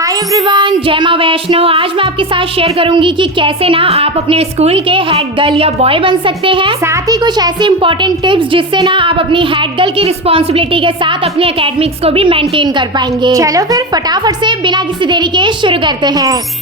Hi everyone, जय मां वैष्णो। आज मैं आपके साथ शेयर करूंगी कि कैसे ना आप अपने स्कूल के हेड गर्ल या बॉय बन सकते हैं। साथ ही कुछ ऐसे इंपॉर्टेंट टिप्स जिससे ना आप अपनी हेड गर्ल की रिस्पॉन्सिबिलिटी के साथ अपने एकेडमिक्स को भी मेंटेन कर पाएंगे। चलो फिर फटाफट से बिना किसी देरी के शुरू करते हैं।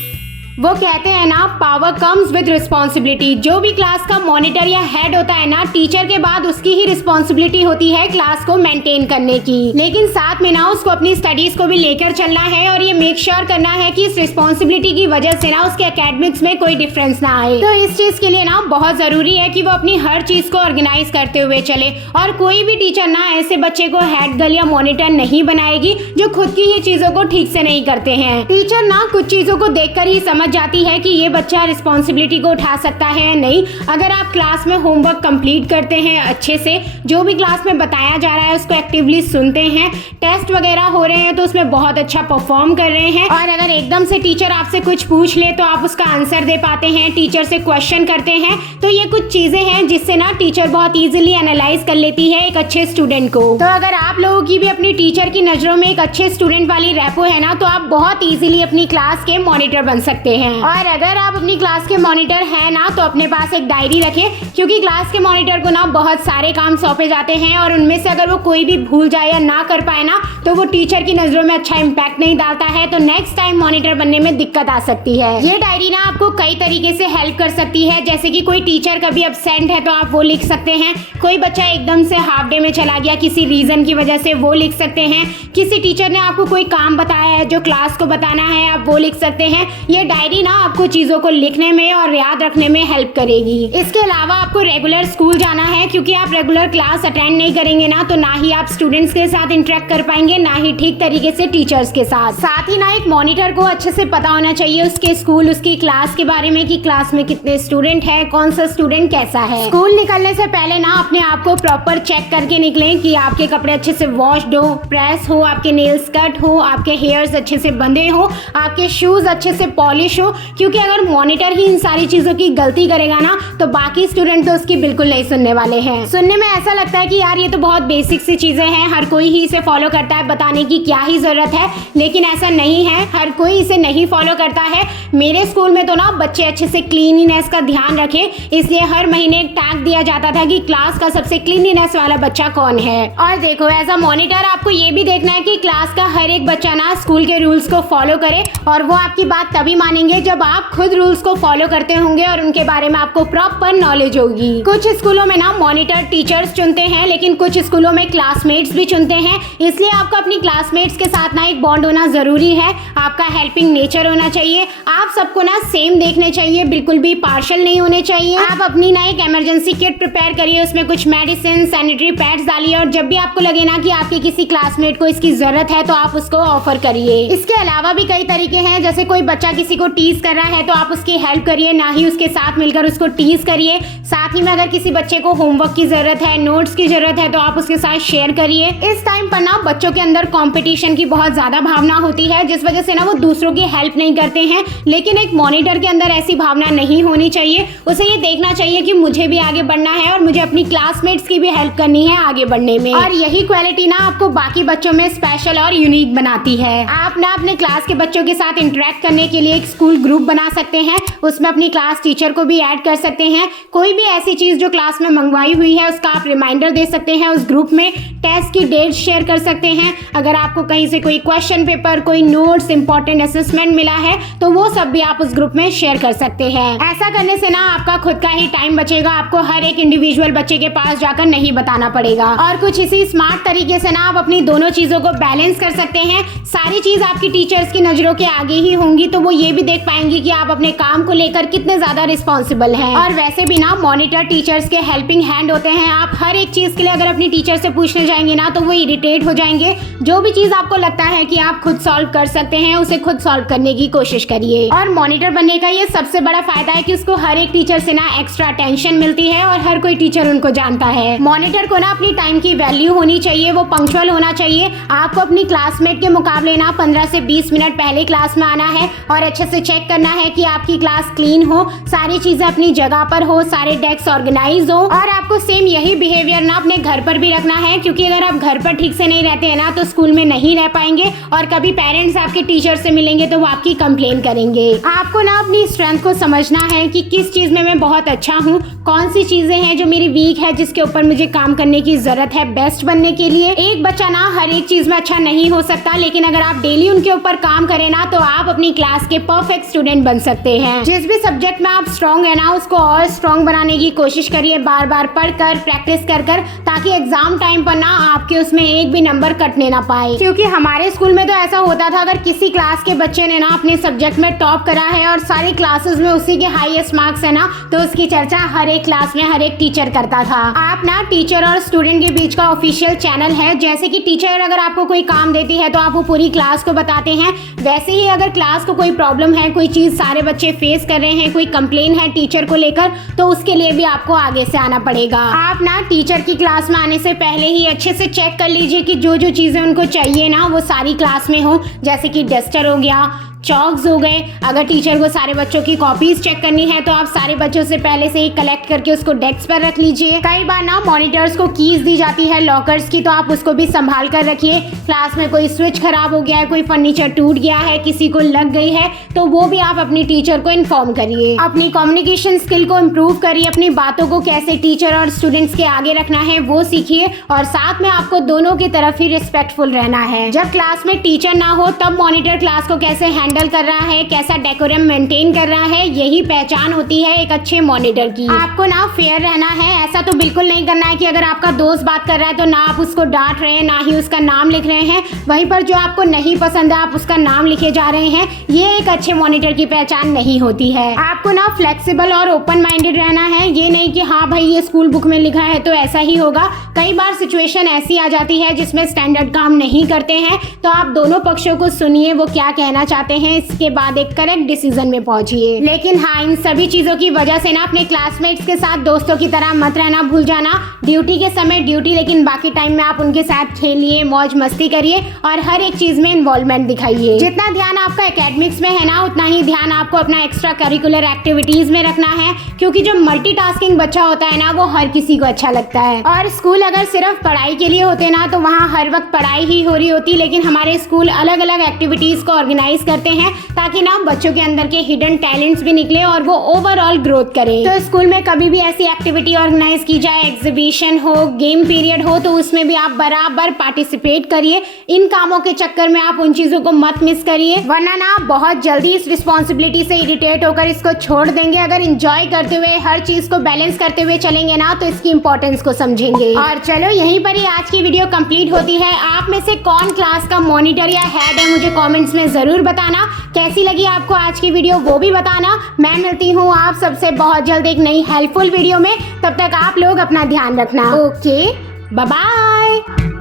वो कहते हैं ना, पावर कम्स विद रिस्पॉन्सिबिलिटी। जो भी क्लास का मॉनिटर या हेड होता है ना, टीचर के बाद उसकी ही रिस्पॉन्सिबिलिटी होती है क्लास को मेंटेन करने की। लेकिन साथ में ना उसको अपनी स्टडीज को भी लेकर चलना है और ये मेक श्योर करना है कि इस रिस्पॉन्सिबिलिटी की वजह से ना उसके एकेडमिक्स में कोई डिफरेंस ना आए। तो इस चीज के लिए ना बहुत जरूरी है कि वो अपनी हर चीज को ऑर्गेनाइज करते हुए चले। और कोई भी टीचर ना ऐसे बच्चे को हेड गर्ल या मॉनिटर नहीं बनाएगी जो खुद की ही चीजों को ठीक से नहीं करते हैं। टीचर ना कुछ चीजों को देखकर ही समझ जाती है कि ये बच्चा रिस्पॉन्सिबिलिटी को उठा सकता है या नहीं। अगर आप क्लास में होमवर्क कंप्लीट करते हैं अच्छे से, जो भी क्लास में बताया जा रहा है उसको एक्टिवली सुनते हैं, टेस्ट वगैरह हो रहे हैं तो उसमें बहुत अच्छा परफॉर्म कर रहे हैं, और अगर एकदम से टीचर आपसे कुछ पूछ ले तो आप उसका आंसर दे पाते हैं, टीचर से क्वेश्चन करते हैं, तो ये कुछ चीजें हैं जिससे ना टीचर बहुत इजीली एनालाइज कर लेती है एक अच्छे स्टूडेंट को। तो अगर आप लोगों की भी अपनी टीचर की नजरों में एक अच्छे स्टूडेंट वाली रेपो है ना, तो आप बहुत इजीली अपनी क्लास के मॉनिटर बन सकते हैं। और अगर आप अपनी क्लास के मॉनिटर हैं ना, तो अपने पास एक डायरी रखें, क्योंकि क्लास के मॉनिटर को ना बहुत सारे काम सौंपे जाते हैं और उनमें से अगर वो कोई भी भूल जाए या ना कर पाए ना, तो वो टीचर की नजरों में अच्छा इम्पैक्ट नहीं डालता है, तो नेक्स्ट टाइम मॉनिटर बनने में दिक्कत आ सकती है। ये डायरी ना आपको कई तरीके से हेल्प कर सकती है, जैसे कि कोई टीचर कभी एब्सेंट है तो आप वो लिख सकते हैं, कोई बच्चा एकदम से हाफ डे में चला गया किसी रीजन की वजह से, वो लिख सकते हैं, किसी टीचर ने आपको कोई काम बताया है जो क्लास को बताना है, आप वो लिख सकते हैं। ये डायरी ना आपको चीजों को लिखने में और याद रखने में हेल्प करेगी। इसके अलावा आपको रेगुलर स्कूल जाना है, क्योंकि आप रेगुलर क्लास अटेंड नहीं करेंगे ना, तो ना ही आप स्टूडेंट्स के साथ इंटरेक्ट कर पाएंगे, ना ही ठीक तरीके से टीचर्स के साथ ही ना एक मॉनिटर को अच्छे से पता होना चाहिए उसके स्कूल, उसकी क्लास के बारे में कि क्लास में कितने स्टूडेंट है, कौन सा स्टूडेंट कैसा है। स्कूल निकलने से पहले ना अपने आप को प्रॉपर चेक करके निकलें कि आपके कपड़े अच्छे से वॉश्ड हो, प्रेस हो, आपके नेल्स कट हो, आपके हेयर्स अच्छे से बंधे हो, आपके शूज अच्छे से पॉलिश हो, क्योंकि अगर मॉनिटर ही इन सारी चीजों की गलती करेगा ना, तो बाकी स्टूडेंट तो उसकी बिल्कुल नहीं सुनने वाले हैं। सुनने में ऐसा लगता है कि यार ये तो बहुत बेसिक सी चीजें हैं, हर कोई ही इसे फॉलो करता है, बताने की क्या ही जरूरत है, लेकिन ऐसा नहीं है, हर कोई इसे नहीं फॉलो करता है। मेरे स्कूल में तो ना बच्चे अच्छे से क्लीनिनेस का ध्यान रखें, इसलिए हर महीने एक टैग दिया जाता था कि क्लास का सबसे क्लीनिनेस वाला बच्चा कौन है। और देखो, एज अ मॉनिटर आपको ये भी देखना है कि क्लास का हर एक बच्चा ना स्कूल के रूल्स को फॉलो करे, और वो आपकी बात तभी मानेंगे जब आप खुद रूल्स को फॉलो करते होंगे और उनके बारे में आपको प्रॉपर नॉलेज होगी। कुछ स्कूलों में ना मॉनिटर टीचर्स चुनते हैं, लेकिन कुछ स्कूलों में क्लासमेट्स भी चुनते हैं, इसलिए आपको अपनी क्लासमेट्स के साथ ना एक बॉन्ड होना जरूरी है, आपका हेल्पिंग नेचर होना चाहिए, आप सबको ना सेम देखने चाहिए, बिल्कुल भी पार्शियल नहीं होने चाहिए। आप अपनी ना एक इमरजेंसी किट प्रिपेयर करिए, उसमें कुछ मेडिसिन, सैनिटरी पैड्स डालिए, और जब भी आपको लगे ना कि आपके किसी क्लासमेट को इसकी जरूरत है तो आप उसको ऑफर करिए। इसके अलावा भी कई तरीके हैं, जैसे कोई बच्चा किसी को टीज कर रहा है तो आप उसकी हेल्प करिए, ना ही उसके साथ मिलकर उसको टीज करिए। साथ ही में अगर किसी बच्चे को होमवर्क की जरूरत है, नोट्स की जरूरत है, तो आप उसके साथ शेयर करिए। इस टाइम पर ना बच्चों के अंदर कंपटीशन की बहुत ज्यादा भावना होती है, जिस वजह से ना वो दूसरों की हेल्प नहीं करते हैं, लेकिन एक मॉनिटर के अंदर ऐसी भावना नहीं होनी चाहिए। उसे ये देखना चाहिए कि मुझे भी आगे बढ़ना है और मुझे अपनी क्लासमेट्स की भी हेल्प करनी है आगे बढ़ने में, और यही क्वालिटी ना आपको बाकी बच्चों में स्पेशल और यूनिक बनाती है। आप ना अपने क्लास के बच्चों के साथ इंटरेक्ट करने के लिए एक स्कूल ग्रुप बना सकते हैं, उसमें अपनी क्लास टीचर को भी ऐड कर सकते हैं। कोई भी ऐसी चीज जो क्लास में मंगवाई हुई है उसका आप रिमाइंडर दे सकते हैं उस ग्रुप में, टेस्ट की डेट शेयर कर सकते हैं। अगर आपको कहीं से कोई क्वेश्चन पेपर, कोई नोट्स, इंपॉर्टेंट असेसमेंट मिला है तो वो सब भी आप उस ग्रुप में शेयर कर सकते हैं। ऐसा करने से ना आपका खुद का ही टाइम बचेगा, आपको हर एक इंडिविजुअल बच्चे के पास जाकर नहीं बताना पड़ेगा। और कुछ इसी स्मार्ट तरीके से ना आप अपनी दोनों चीजों को बैलेंस कर सकते हैं। सारी चीज आपकी टीचर्स की नजरों के आगे ही होंगी, तो वो ये भी देख पाएंगी कि आप अपने काम को लेकर कितने ज्यादा रिस्पॉन्सिबल हैं। और वैसे भी ना मॉनिटर टीचर्स के हेल्पिंग हैंड होते हैं, आप हर एक चीज के लिए अगर अपनी टीचर से पूछने जाएंगे ना तो वो इरिटेट हो जाएंगे। जो भी चीज आपको लगता है कि आप खुद सॉल्व कर सकते हैं, उसे खुद सॉल्व करने की कोशिश करिए। और मॉनिटर बनने का ये सबसे बड़ा फायदा है कि उसको हर एक टीचर से ना एक्स्ट्रा अटेंशन मिलती है और हर कोई टीचर उनको जानता है। मॉनिटर को ना अपनी टाइम की वैल्यू होनी चाहिए, वो पंक्चुअल होना चाहिए। आपको अपनी क्लासमेट के मुकाबले ना 15 से 20 मिनट पहले क्लास में आना है और अच्छे से चेक करना है कि आपकी क्लास क्लीन हो, सारी चीजें अपनी जगह पर हो, सारे डेस्क ऑर्गेनाइज हो। और आपको सेम यही बिहेवियर ना अपने घर पर भी रखना है, क्योंकि अगर आप घर पर ठीक से नहीं रहते हैं ना तो स्कूल में नहीं रह पाएंगे और कभी पेरेंट्स आपके टीचर से मिलेंगे तो वो आपकी कंप्लेन करेंगे। आपको ना अपनी स्ट्रेंथ को समझना है कि किस चीज में मैं बहुत अच्छा हूँ, कौन सी चीजें हैं जो मेरी वीक है, जिसके ऊपर मुझे काम करने की जरूरत है बेस्ट बनने के लिए। एक बच्चा ना हर एक चीज में अच्छा नहीं हो सकता, लेकिन अगर आप डेली उनके ऊपर काम करें ना तो आप अपनी क्लास के परफेक्ट स्टूडेंट बन सकते हैं। जिस भी सब्जेक्ट में आप स्ट्रॉन्ग है ना उसको और स्ट्रॉन्ग बनाने की कोशिश करिए, बार बार पढ़कर प्रैक्टिस कर ताकि एग्जाम टाइम पर ना आपके उसमें एक भी नंबर कटने ना पाए। क्योंकि हमारे स्कूल में तो ऐसा होता था, अगर किसी क्लास के बच्चे ने ना अपने सब्जेक्ट में टॉप करा है और सारी क्लासेस में उसी के हाईएस्ट मार्क्स है ना, तो उसकी चर्चा हर एक क्लास में हर एक टीचर करता था। आप ना टीचर और स्टूडेंट के बीच का ऑफिशियल चैनल है। जैसे कि टीचर अगर आपको कोई काम देती है तो आप वो पूरी क्लास को बताते हैं, वैसे ही अगर क्लास को कोई प्रॉब्लम है, कोई चीज सारे बच्चे फेस कर रहे हैं, कोई कंप्लेन है टीचर को लेकर, तो उसके लिए भी आपको आगे से आना पड़ेगा। आप ना टीचर की क्लास में आने से पहले ही अच्छे से चेक कर लीजिए कि जो जो चीजें उनको चाहिए ना वो सारी क्लास में हो। जैसे कि डस्टर हो गया, चॉक्स हो गए। अगर टीचर को सारे बच्चों की कॉपीज चेक करनी है तो आप सारे बच्चों से पहले से ही कलेक्ट करके उसको डेस्क पर रख लीजिए। कई बार ना मॉनिटर्स को कीज दी जाती है लॉकर्स की, तो आप उसको भी संभाल कर रखिए। क्लास में कोई स्विच खराब हो गया है, कोई फर्नीचर टूट गया है, किसी को लग गई है, तो वो भी आप अपनी टीचर को इन्फॉर्म करिए। अपनी कम्युनिकेशन स्किल को इम्प्रूव करिए, अपनी बातों को कैसे टीचर और स्टूडेंट्स के आगे रखना है वो सीखिए, और साथ में आपको दोनों की तरफ ही रिस्पेक्टफुल रहना है। जब क्लास में टीचर ना हो तब मॉनिटर क्लास को कैसे हैंडल कर रहा है, कैसा डेकोरम मेंटेन कर रहा है, यही पहचान होती है एक अच्छे मॉनिटर की। आपको ना फेयर रहना है, ऐसा तो बिल्कुल नहीं करना है कि अगर आपका दोस्त बात कर रहा है तो ना आप उसको डांट रहे हैं ना ही उसका नाम लिख रहे हैं, वहीं पर जो आपको नहीं पसंद है आप उसका नाम लिखे जा रहे हैं। ये एक अच्छे मॉनिटर की पहचान नहीं होती है। आपको ना फ्लेक्सिबल और ओपन माइंडेड रहना है, ये नहीं कि हाँ भाई ये स्कूल बुक में लिखा है तो ऐसा ही होगा। कई बार सिचुएशन ऐसी आ जाती है जिसमें स्टैंडर्ड काम नहीं करते हैं, तो आप दोनों पक्षों को सुनिए वो क्या कहना चाहते हैं, इसके बाद एक करेक्ट डिसीजन में पहुंचिए। लेकिन हाँ, इन सभी चीजों की वजह से ना अपने क्लासमेट्स के साथ दोस्तों की तरह मत रहना भूल जाना। ड्यूटी के समय ड्यूटी, लेकिन बाकी टाइम में आप उनके साथ खेलिए, मौज मस्ती करिए और हर एक चीज में इन्वॉल्वमेंट दिखाइए। जितना ध्यान आपका एकेडमिक्स में है ना उतना ही ध्यान आपको अपना एक्स्ट्रा करिकुलर एक्टिविटीज में रखना है, क्योंकि जो मल्टीटास्किंग बच्चा होता है ना वो हर किसी को अच्छा लगता है। और स्कूल अगर सिर्फ पढ़ाई के लिए होते ना तो वहाँ हर वक्त पढ़ाई ही हो रही होती, लेकिन हमारे स्कूल अलग अलग एक्टिविटीज को ऑर्गेनाइज करते हैं ताकि ना बच्चों के अंदर के हिडन टैलेंट्स भी निकले और वो ओवरऑल ग्रोथ करें। तो स्कूल में कभी भी ऐसी एक्टिविटी ऑर्गेनाइज की जाए, एग्जीबिशन हो, गेम पीरियड हो, तो उसमें भी आप बराबर पार्टिसिपेट करिए। इन कामों के चक्कर में आप उन चीजों को मत मिस करिए, वरना ना बहुत जल्दी इस रिस्पॉन्सिबिलिटी से इरिटेट होकर इसको छोड़ देंगे। अगर एंजॉय करते हुए हर चीज को बैलेंस करते हुए चलेंगे ना तो इसकी इंपॉर्टेंस को समझेंगे। और चलो यहीं पर ही आज की वीडियो कंप्लीट होती है। आप में से कौन क्लास का मॉनिटर या हेड है मुझे कमेंट्स में जरूर बताना। कैसी लगी आपको आज की वीडियो वो भी बताना। मैं मिलती हूँ आप सबसे बहुत जल्द एक नई हेल्पफुल वीडियो में। तब तक आप लोग अपना ध्यान रखना। Okay, bye bye.